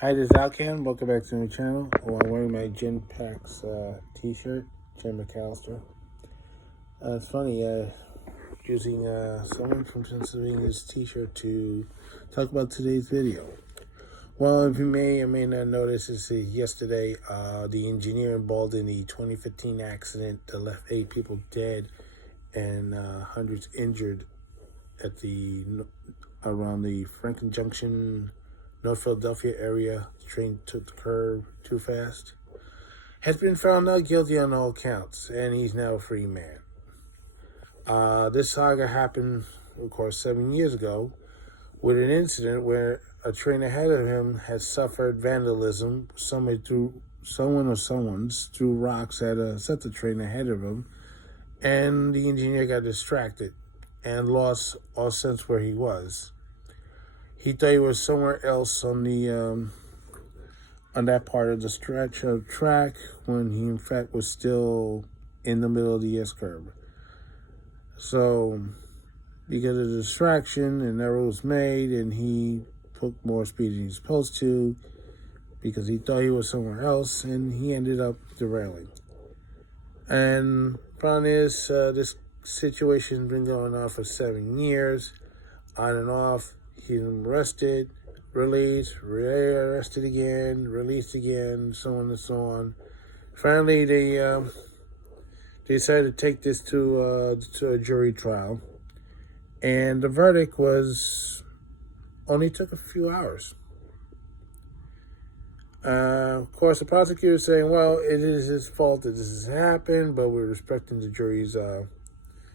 Hi, this is Alcan. Welcome back to my channel. Oh, I'm wearing my Gen Packs t-shirt, Jen McAllister. It's funny, using someone from Pennsylvania's t-shirt to talk about today's video. Well, if you may or may not notice, yesterday, the engineer involved in the 2015 accident that left 8 people dead and hundreds injured at around the Franklin Junction, North Philadelphia area. The train took the curve too fast. Has been found not guilty on all counts, and he's now a free man. This saga happened, of course, 7 years ago with an incident where a train ahead of him had suffered vandalism. Someone threw rocks at the train ahead of him, and the engineer got distracted and lost all sense where he was. He thought he was somewhere else on that part of the stretch of track when he in fact was still in the middle of the S curve. So because of the distraction, an error was made and he took more speed than he was supposed to because he thought he was somewhere else, and he ended up derailing. And problem is, this situation's been going on for 7 years, on and off. He's been arrested, released, arrested again, released again, so on and so on. Finally, they decided to take this to a jury trial, and the verdict only took a few hours. Of course, the prosecutor is saying, well, it is his fault that this has happened, but we're respecting the jury's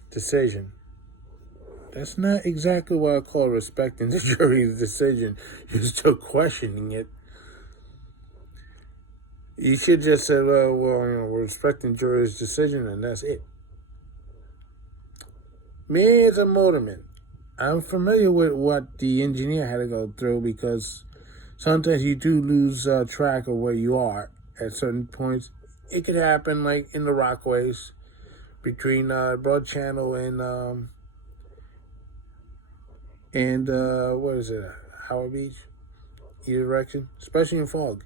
decision. That's not exactly what I call respecting the jury's decision. You're still questioning it. You should just say, well, we're respecting the jury's decision, and that's it. Me as a motorman, I'm familiar with what the engineer had to go through, because sometimes you do lose track of where you are at certain points. It could happen like in the Rockaways between Broad Channel and what is it, Howard Beach, either direction, especially in fog.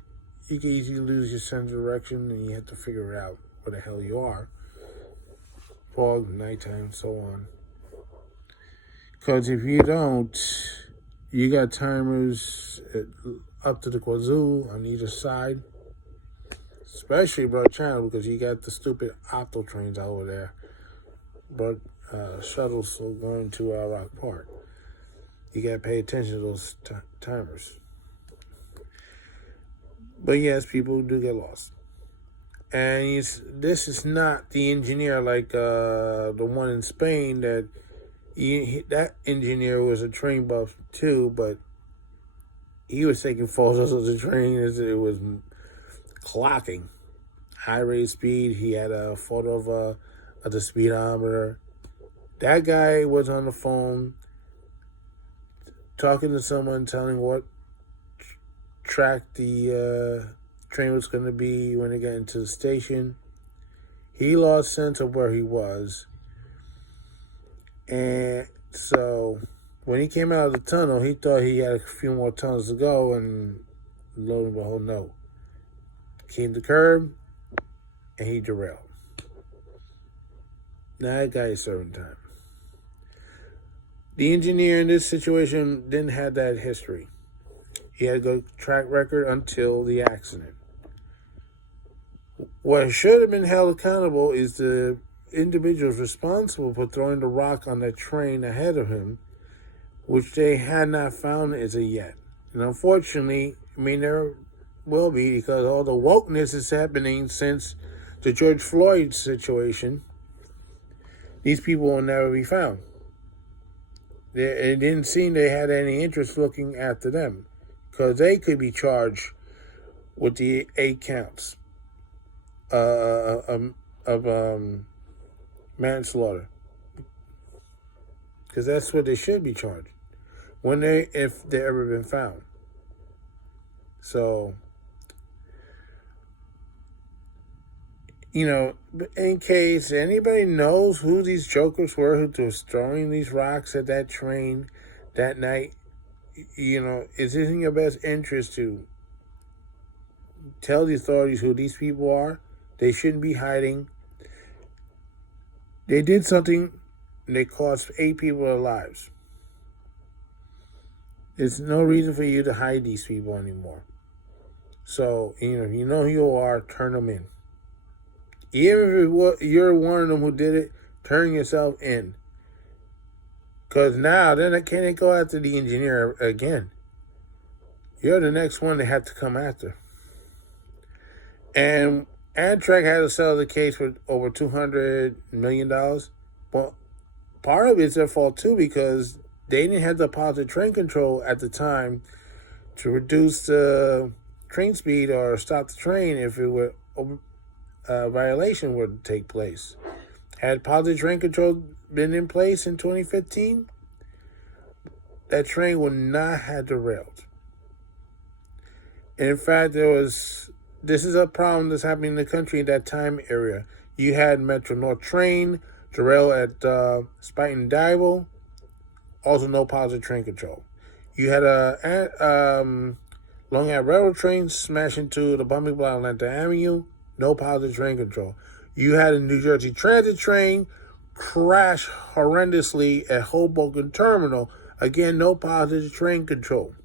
You can easily lose your sense of direction, and you have to figure out where the hell you are. Fog, nighttime, so on. Because if you don't, you got timers up to the wazoo on either side, especially Broad Channel, because you got the stupid opto trains over there, but shuttles going to Rock Park. You got to pay attention to those timers. But yes, people do get lost. And this is not the engineer like the one in Spain that engineer was a train buff too, but he was taking photos of the train as it was clocking. High rate speed. He had a photo of the speedometer. That guy was on the phone talking to someone, telling what track the train was going to be when they got into the station. He lost sense of where he was. And so when he came out of the tunnel, he thought he had a few more tunnels to go, and lo and behold, no. Came to the curb, and he derailed. Now that guy is serving time. The engineer in this situation didn't have that history. He had a good track record until the accident. What should have been held accountable is the individuals responsible for throwing the rock on that train ahead of him, which they had not found as of yet. And unfortunately, there will be, because all the wokeness is happening since the George Floyd situation. These people will never be found. It didn't seem they had any interest looking after them, because they could be charged with the 8 counts of manslaughter, because that's what they should be charged if they ever been found. So, in case anybody knows who these jokers were who was throwing these rocks at that train that night, it's in your best interest to tell the authorities who these people are. They shouldn't be hiding. They did something that cost 8 people their lives. There's no reason for you to hide these people anymore. So, you know who you are, turn them in. Even if you're one of them who did it, turn yourself in. Because now, then can they go after the engineer again? You're the next one they have to come after. And Amtrak had to settle the case for over $200 million. Well, part of it's their fault too, because they didn't have the positive train control at the time to reduce the train speed or stop the train if it were a violation were to take place. Had positive train control been in place in 2015, that train would not have derailed. And in fact, this is a problem that's happening in the country in that time area. You had Metro North train derail at Spuyten Duyvil, also no positive train control. You had a Long Island Railroad train smash into the bumping block on Atlanta Avenue, no positive train control. You had a New Jersey Transit train crash horrendously at Hoboken Terminal, again, no positive train control.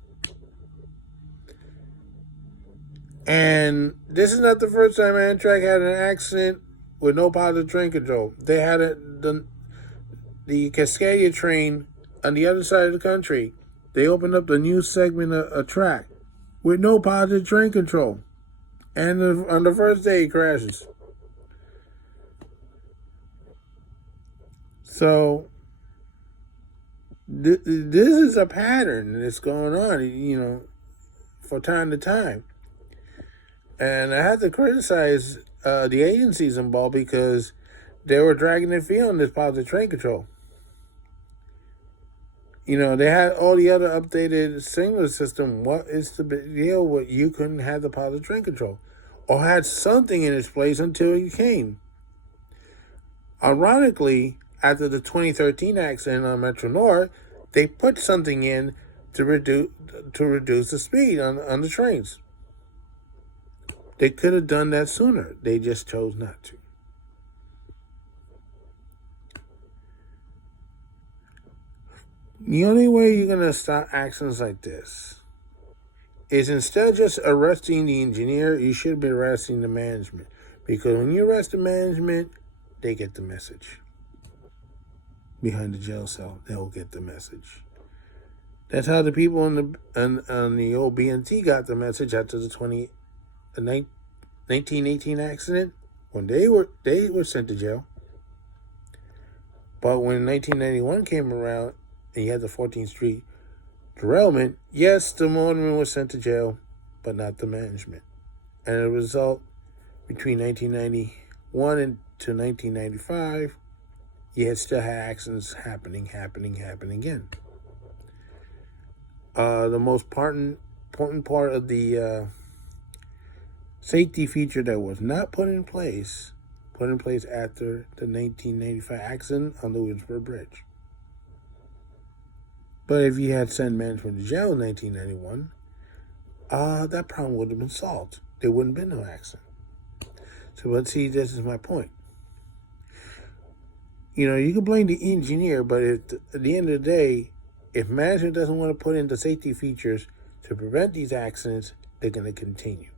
And this is not the first time Amtrak had an accident with no positive train control. They had the Cascadia train on the other side of the country. They opened up the new segment of track with no positive train control. And on the first day, it crashes. So, this is a pattern that's going on, for time to time. And I have to criticize the agencies involved because they were dragging their feet on this positive train control. They had all the other updated signal system. What is the big deal with you couldn't have the positive train control? Or had something in its place until you came. Ironically, after the 2013 accident on Metro North, they put something in to reduce the speed on the trains. They could have done that sooner. They just chose not to. The only way you're going to stop accidents like this is instead of just arresting the engineer, you should be arresting the management. Because when you arrest the management, they get the message. Behind the jail cell, they'll get the message. That's how the people on the old BNT got the message after the 1918 accident, when they were sent to jail. But when 1991 came around and you had the 14th Street derailment, yes, the motorman was sent to jail, but not the management. And as a result, between 1991 and to 1995, you had still had accidents happening again. The most important part of the safety feature that was not put in place after the 1995 accident on the Williamsburg Bridge. But if you had sent management to jail in 1991, that problem would have been solved. There wouldn't have been no accident. So, but see, this is my point. You can blame the engineer, but at the end of the day, if management doesn't want to put in the safety features to prevent these accidents, they're going to continue.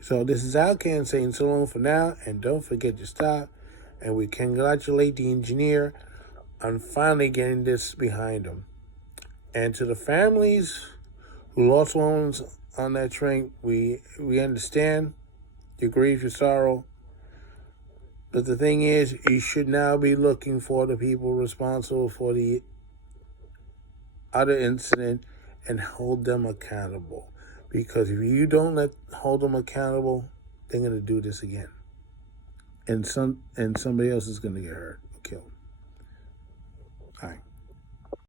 So this is Alcan saying so long for now, and don't forget to stop. And we congratulate the engineer on finally getting this behind them. And to the families who lost ones on that train, we understand your grief, your sorrow. But the thing is, you should now be looking for the people responsible for the other incident and hold them accountable. Because if you don't hold them accountable, they're going to do this again. And somebody else is going to get hurt or killed. All right.